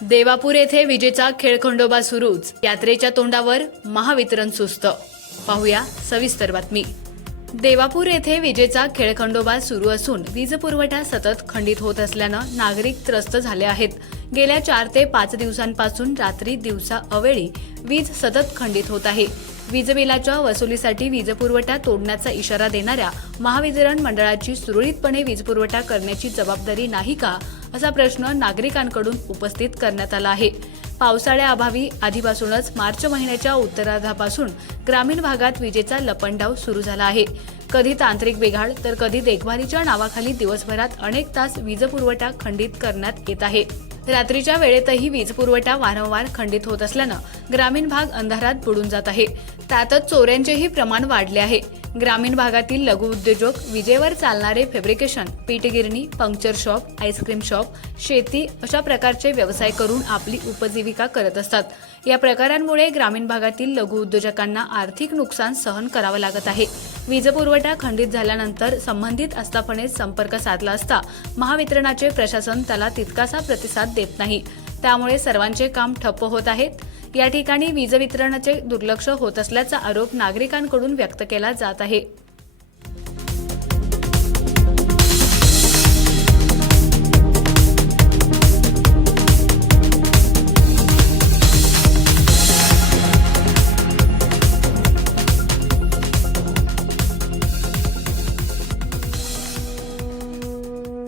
देवापूर येथे विजेचा खेळखंडोबा सुरूच. यात्रेच्या तोंडावर महावितरण सुस्त. पाहूया सविस्तर बातमी. देवापूर येथे विजेचा खेळखंडोबा सुरू असून वीज पुरवठा सतत खंडित होत असल्यानं नागरिक त्रस्त झाले आहेत. गेल्या चार ते पाच दिवसांपासून रात्री दिवसा अवेळी वीज सतत खंडित होत आहे. वीज बिलाच्या वसुलीसाठी वीज पुरवठा तोडण्याचा इशारा देणाऱ्या महावितरण मंडळाची सुरळीतपणे वीज पुरवठा करण्याची जबाबदारी नाही का? असा प्रश्न नागरिकांकडून उपस्थित करण्यात आला आहे. पावसाळ्याअभावी आधीपासूनच मार्च महिन्याच्या उत्तरार्धापासून ग्रामीण भागात विजेचा लपंडाव सुरू झाला आहे. कधी तांत्रिक बिघाड तर कधी देखभालीच्या नावाखाली दिवसभरात अनेक तास वीजपुरवठा खंडित करण्यात येत आहे. रात्रीच्या वेळेतही वीज पुरवठा वारंवार खंडित होत असल्यानं ग्रामीण भाग अंधारात बुडून जात आहे. त्यातच चोऱ्यांचेही प्रमाण वाढले आहे. ग्रामीण भागातील लघु उद्योजक विजेवर चालणारे fabrication पीठगिरणी puncture shop ice cream shop शेती अशा प्रकारचे व्यवसाय करून आपली उपजीविका करत असतात. या प्रकारांमुळे ग्रामीण भागातील लघु उद्योजकांना आर्थिक नुकसान सहन करावं लागत आहे. वीज पुरवठा खंडित झाल्यानंतर संबंधित आस्थापनेत संपर्क साधला असता महावितरणाचे प्रशासन त्याला तितकासा प्रतिसाद देत नाही. त्यामुळे सर्वांचे काम ठप्प होत आहेत. या ठिकाणी वीज वितरणाचे दुर्लक्ष होत असल्याचा आरोप नागरिकांकडून व्यक्त केला जात आहे.